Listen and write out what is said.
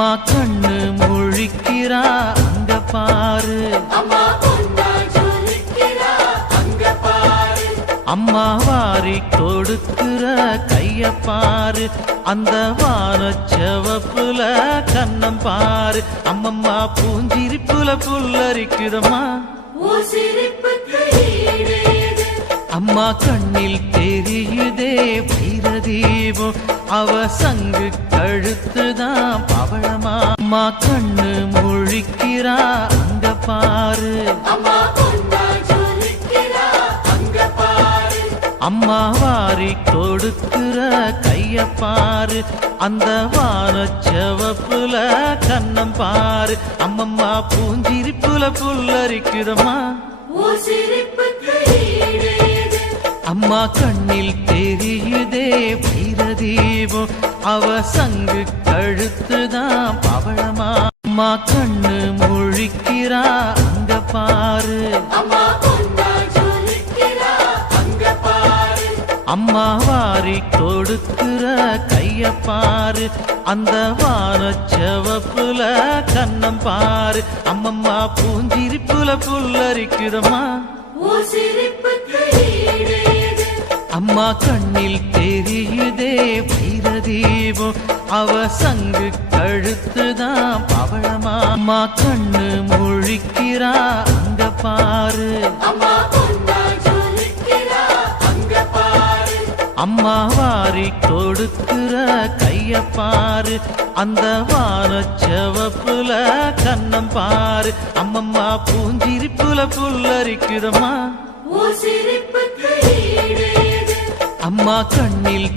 அம்மா கண்ணு முழிக்கிறா அங்க பாரு, அம்மா வாரி கொடுக்கிற கைய பாரு, அந்த வானச்சவப்புல கண்ணம் பாரு, அம்மம்மா பூஞ்சிரிப்புல புல்லரிக்குதம்மா. அம்மா கண்ணில் தெரியுதே வைரதீபம், அவ சங்கு கழுத்துதான் பவளமா. அம்மா கண்ணு முழிக்கிறா அங்க பாரு, அம்மா வாரி கொடுக்கிற கைய பாரு, அந்த வானச்சவப்புல கண்ணம் பாரு, அம்மம்மா பூஞ்சிரிப்புல புல்லரிக்குதம்மா. அம்மா கண்ணில் தெரியுதே வைரதீபம், அவ சங்கு கழுத்துதான் பவளமா. அம்மா கண்ணு முழிக்கிறா அங்க பாரு, அம்மா வாரி கொடுக்கிற கைய பாரு, அந்த வானச்சவப்புல கண்ணம் பாரு, அம்மம்மா பூஞ்சிரிப்புல புல்லரிக்குதம்மா. அம்மா கண்ணில் தெரியுதே வைரதீபம், அவ சங்கு கழுத்துதான் பவளமா. அம்மா கண்ணு முழிக்கிறா அங்க பாரு, அம்மா வாரி கொடுக்கிற கைய பாரு, அந்த வானச்சவப்புல கண்ணம் பாரு, அம்மம்மா பூஞ்சிரிப்புல புல்லரிக்குதம்மா. அம்மா கண்ணில்